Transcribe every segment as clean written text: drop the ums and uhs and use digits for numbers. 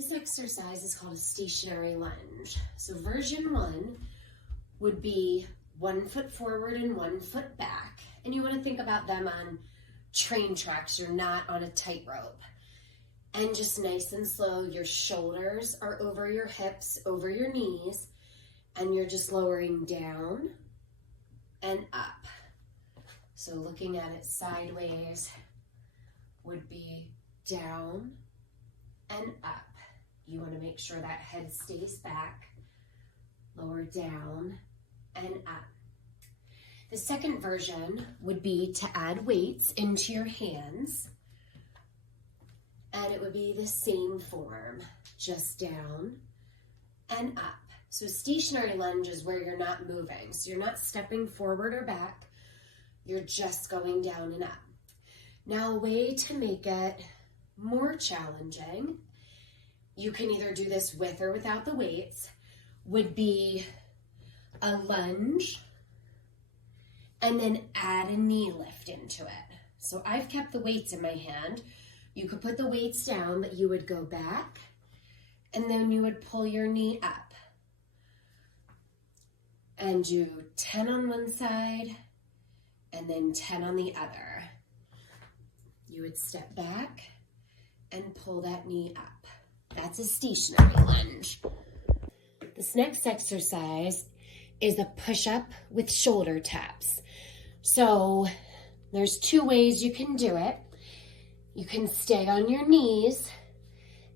This exercise is called a stationary lunge. So version 1 would be 1 foot forward and 1 foot back. And you want to think about them on train tracks. You're not on a tightrope. And just nice and slow, your shoulders are over your hips, over your knees, and you're just lowering down and up. So looking at it sideways would be down and up. You want to make sure that head stays back, lower down and up. The second version would be to add weights into your hands, and it would be the same form, just down and up. So stationary lunge is where you're not moving. So you're not stepping forward or back, you're just going down and up. Now, a way to make it more challenging, you can either do this with or without the weights, would be a lunge and then add a knee lift into it. So I've kept the weights in my hand. You could put the weights down, but you would go back and then you would pull your knee up and do 10 on one side and then 10 on the other. You would step back and pull that knee up. That's a stationary lunge. This next exercise is a push-up with shoulder taps. So there's 2 ways you can do it. You can stay on your knees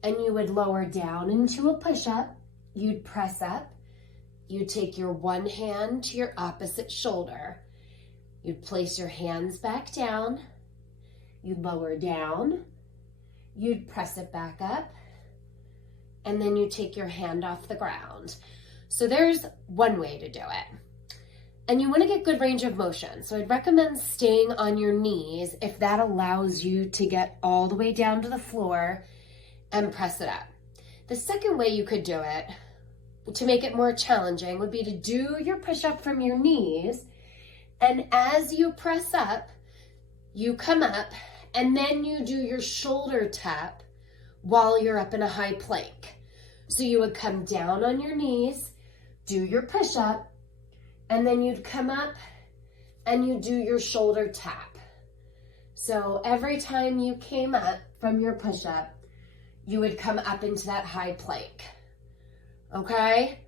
and you would lower down into a push-up. You'd press up. You'd take your one hand to your opposite shoulder. You'd place your hands back down. You'd lower down. You'd press it back up. And then you take your hand off the ground. So there's one way to do it. And you want to get good range of motion. So I'd recommend staying on your knees if that allows you to get all the way down to the floor and press it up. The second way you could do it, to make it more challenging, would be to do your push-up from your knees. And as you press up, you come up and then you do your shoulder tap while you're up in a high plank. So you would come down on your knees, do your push-up, and then you'd come up and you do your shoulder tap. So every time you came up from your push-up, you would come up into that high plank. Okay?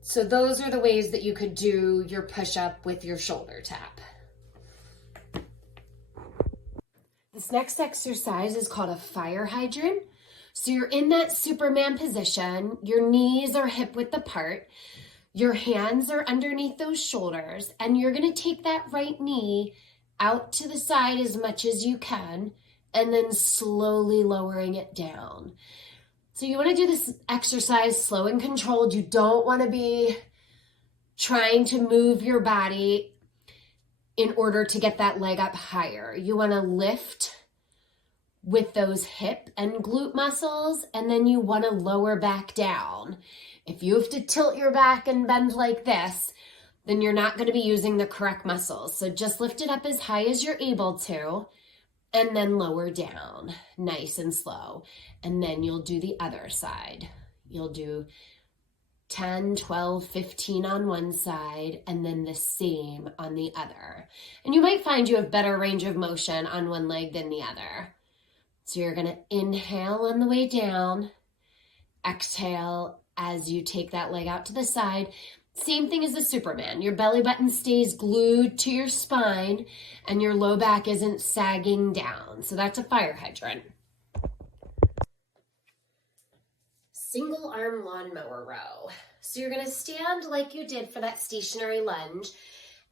So those are the ways that you could do your push-up with your shoulder tap. This next exercise is called a fire hydrant. So you're in that Superman position, your knees are hip width apart, your hands are underneath those shoulders, and you're gonna take that right knee out to the side as much as you can, and then slowly lowering it down. So you wanna do this exercise slow and controlled. You don't wanna be trying to move your body in order to get that leg up higher. You wanna lift with those hip and glute muscles, and then you want to lower back down. If you have to tilt your back and bend like this, then you're not going to be using the correct muscles. So just lift it up as high as you're able to, and then lower down, nice and slow. And then you'll do the other side. You'll do 10, 12, 15 on one side, and then the same on the other. And you might find you have better range of motion on one leg than the other. So you're gonna inhale on the way down, exhale as you take that leg out to the side. Same thing as the Superman. Your belly button stays glued to your spine and your low back isn't sagging down. So that's a fire hydrant. Single arm lawnmower row. So you're gonna stand like you did for that stationary lunge,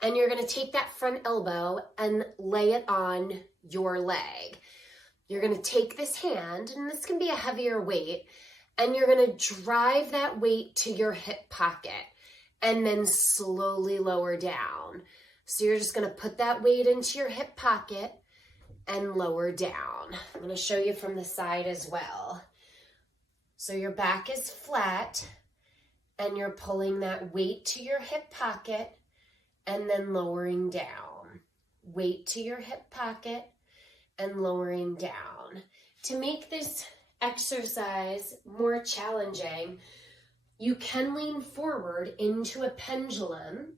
and you're gonna take that front elbow and lay it on your leg. You're gonna take this hand, and this can be a heavier weight, and you're gonna drive that weight to your hip pocket and then slowly lower down. So you're just gonna put that weight into your hip pocket and lower down. I'm gonna show you from the side as well. So your back is flat and you're pulling that weight to your hip pocket and then lowering down. Weight to your hip pocket and lowering down. To make this exercise more challenging, you can lean forward into a pendulum,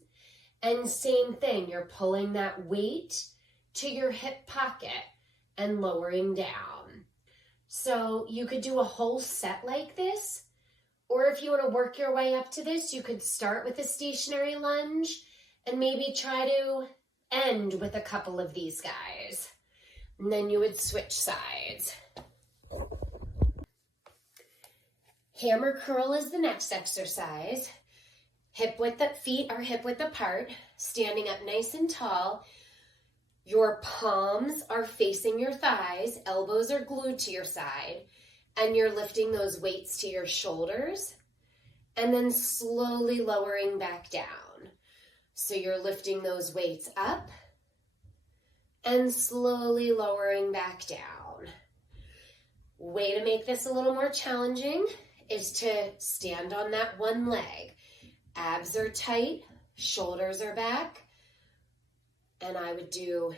and same thing, you're pulling that weight to your hip pocket and lowering down. So you could do a whole set like this, or if you want to work your way up to this, you could start with a stationary lunge and maybe try to end with a couple of these guys. And then you would switch sides. Hammer curl is the next exercise. Feet are hip width apart, standing up nice and tall. Your palms are facing your thighs, elbows are glued to your side, and you're lifting those weights to your shoulders and then slowly lowering back down. So you're lifting those weights up and slowly lowering back down. Way to make this a little more challenging is to stand on that one leg. Abs are tight, shoulders are back, and I would do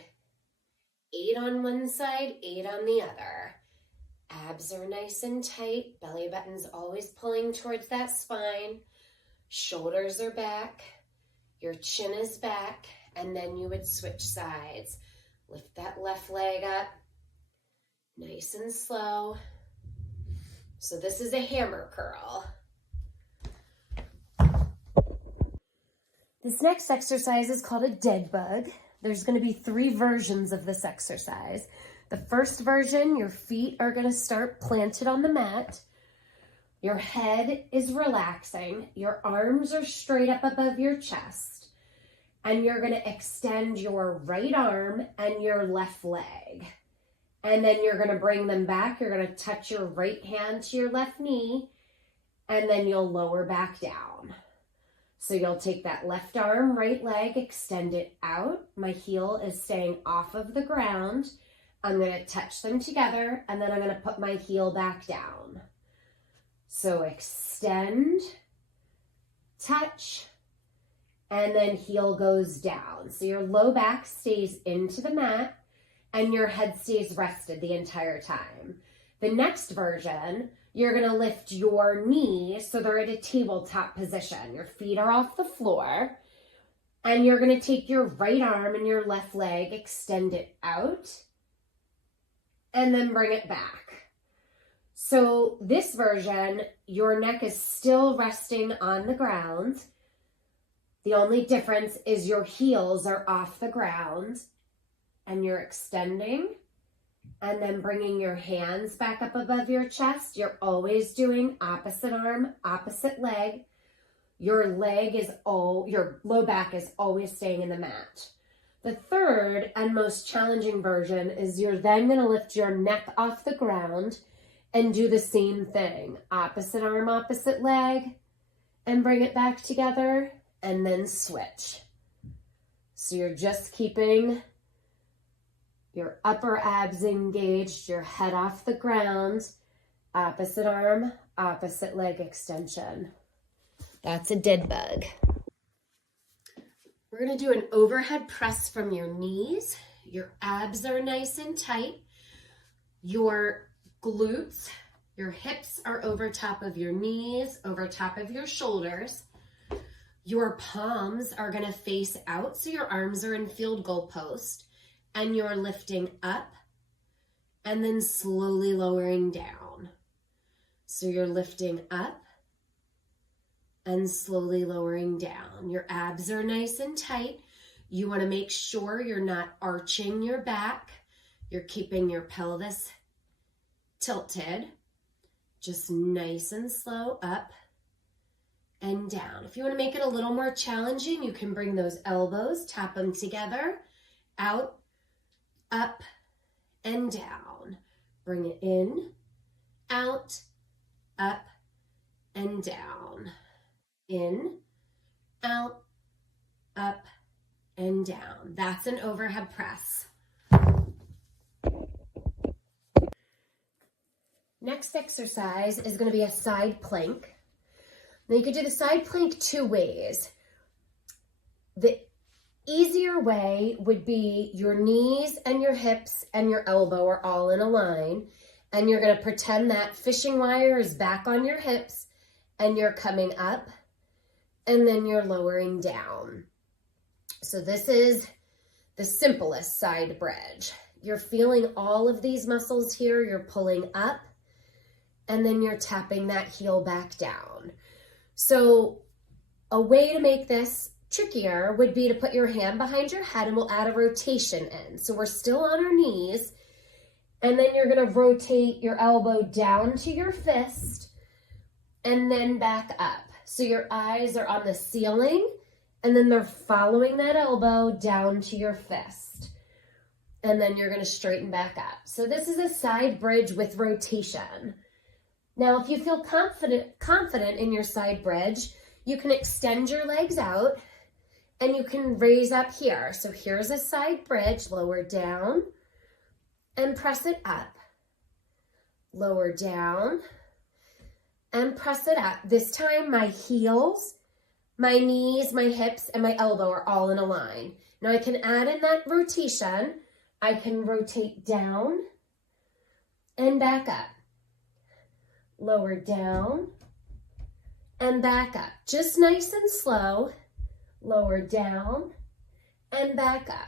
8 on one side, 8 on the other. Abs are nice and tight, belly button's always pulling towards that spine, shoulders are back, your chin is back, and then you would switch sides. Lift that left leg up, nice and slow. So this is a hammer curl. This next exercise is called a dead bug. There's going to be 3 versions of this exercise. The first version, your feet are going to start planted on the mat. Your head is relaxing. Your arms are straight up above your chest. And you're going to extend your right arm and your left leg. And then you're going to bring them back. You're going to touch your right hand to your left knee. And then you'll lower back down. So you'll take that left arm, right leg, extend it out. My heel is staying off of the ground. I'm going to touch them together, and then I'm going to put my heel back down. So extend, touch, and then heel goes down. So your low back stays into the mat, and your head stays rested the entire time. The next version, you're going to lift your knees so they're at a tabletop position. Your feet are off the floor. And you're going to take your right arm and your left leg, extend it out, and then bring it back. So this version, your neck is still resting on the ground. The only difference is your heels are off the ground and you're extending. And then bringing your hands back up above your chest. You're always doing opposite arm, opposite leg. Your low back is always staying in the mat. The third and most challenging version is you're then going to lift your neck off the ground and do the same thing. Opposite arm, opposite leg, and bring it back together and then switch. So you're just keeping your upper abs engaged, your head off the ground, opposite arm, opposite leg extension. That's a dead bug. We're going to do an overhead press from your knees. Your abs are nice and tight. Your glutes, your hips are over top of your knees, over top of your shoulders. Your palms are going to face out, so your arms are in field goal post. And you're lifting up and then slowly lowering down. So you're lifting up and slowly lowering down. Your abs are nice and tight. You want to make sure you're not arching your back. You're keeping your pelvis tilted. Just nice and slow up and down. If you want to make it a little more challenging, you can bring those elbows, tap them together, out, up, and down. Bring it in, out, up, and down. In, out, up, and down. That's an overhead press. Next exercise is going to be a side plank. Now you could do the side plank 2 ways. The easier way would be your knees and your hips and your elbow are all in a line, And you're gonna pretend that fishing wire is back on your hips and you're coming up and then you're lowering down. So this is the simplest side bridge. You're feeling all of these muscles here. You're pulling up and then you're tapping that heel back down. So a way to make this trickier would be to put your hand behind your head and we'll add a rotation in. So we're still on our knees and then you're gonna rotate your elbow down to your fist and then back up. So your eyes are on the ceiling and then they're following that elbow down to your fist. And then you're gonna straighten back up. So this is a side bridge with rotation. Now, if you feel confident in your side bridge, you can extend your legs out and you can raise up here. So here's a side bridge, lower down and press it up. Lower down and press it up. This time my heels, my knees, my hips, and my elbow are all in a line. Now I can add in that rotation. I can rotate down and back up. Lower down and back up. Just nice and slow. Lower down and back up.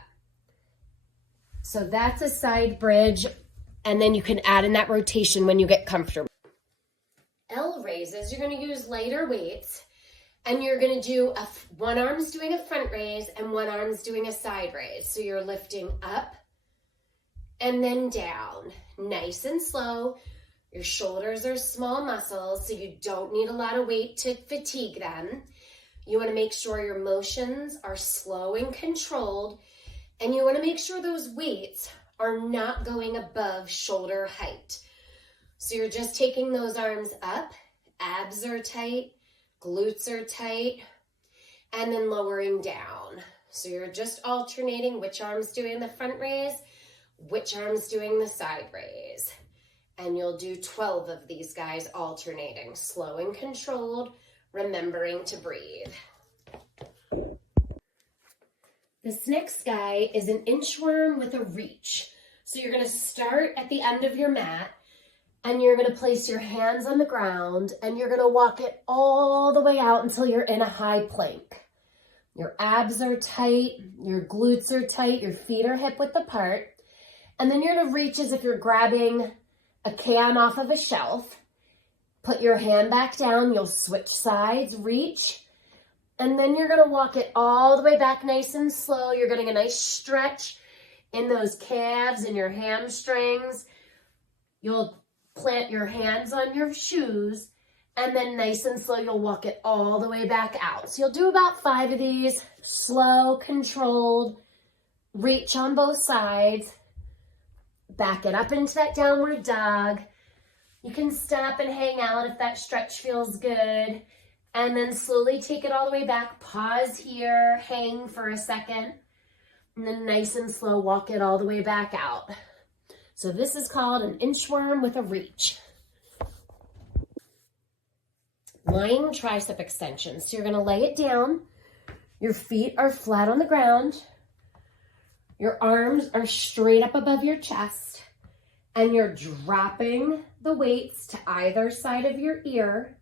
So that's a side bridge, and then you can add in that rotation when you get comfortable. L raises, you're gonna use lighter weights, and you're gonna do one arm's doing a front raise and one arm's doing a side raise. So you're lifting up and then down, nice and slow. Your shoulders are small muscles, so you don't need a lot of weight to fatigue them. You wanna make sure your motions are slow and controlled, and you wanna make sure those weights are not going above shoulder height. So you're just taking those arms up, abs are tight, glutes are tight, and then lowering down. So you're just alternating which arm's doing the front raise, which arm's doing the side raise. And you'll do 12 of these guys alternating, slow and controlled, remembering to breathe. This next guy is an inchworm with a reach. So you're gonna start at the end of your mat and you're gonna place your hands on the ground and you're gonna walk it all the way out until you're in a high plank. Your abs are tight, your glutes are tight, your feet are hip width apart. And then you're gonna reach as if you're grabbing a can off of a shelf. Put your hand back down, you'll switch sides, reach, and then you're gonna walk it all the way back nice and slow. You're getting a nice stretch in those calves and your hamstrings. You'll plant your hands on your shoes, and then nice and slow, you'll walk it all the way back out. So you'll do about 5 of these, slow, controlled, reach on both sides, back it up into that downward dog. You can stop and hang out if that stretch feels good, and then slowly take it all the way back. Pause here, hang for a second, and then nice and slow, walk it all the way back out. So this is called an inchworm with a reach. Lying tricep extensions. So you're gonna lay it down. Your feet are flat on the ground. Your arms are straight up above your chest, and you're dropping the weights to either side of your ear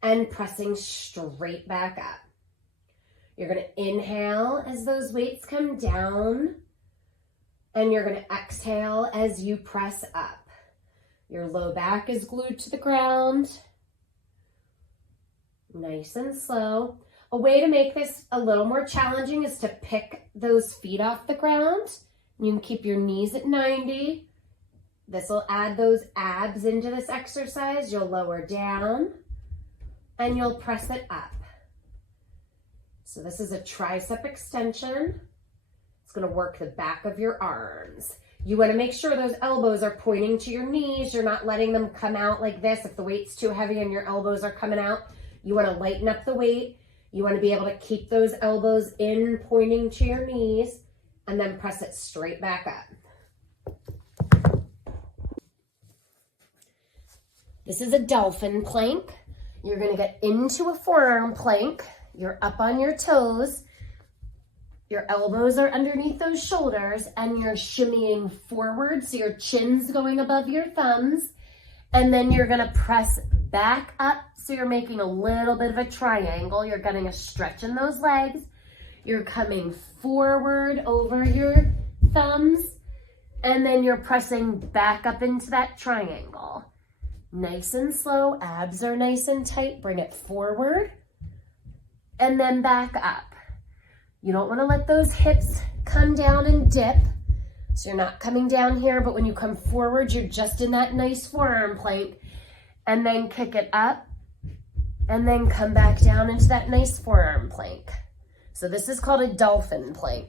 and pressing straight back up. You're gonna inhale as those weights come down, and you're gonna exhale as you press up. Your low back is glued to the ground. Nice and slow. A way to make this a little more challenging is to pick those feet off the ground. You can keep your knees at 90. This will add those abs into this exercise. You'll lower down and you'll press it up. So this is a tricep extension. It's gonna work the back of your arms. You wanna make sure those elbows are pointing to your knees. You're not letting them come out like this. If the weight's too heavy and your elbows are coming out, you wanna lighten up the weight. You wanna be able to keep those elbows in, pointing to your knees, and then press it straight back up. This is a dolphin plank. You're gonna get into a forearm plank. You're up on your toes. Your elbows are underneath those shoulders and you're shimmying forward. So your chin's going above your thumbs. And then you're gonna press back up. So you're making a little bit of a triangle. You're getting a stretch in those legs. You're coming forward over your thumbs. And then you're pressing back up into that triangle. Nice and slow, abs are nice and tight. Bring it forward and then back up. You don't want to let those hips come down and dip. So you're not coming down here, but when you come forward, you're just in that nice forearm plank. And then kick it up and then come back down into that nice forearm plank. So this is called a dolphin plank.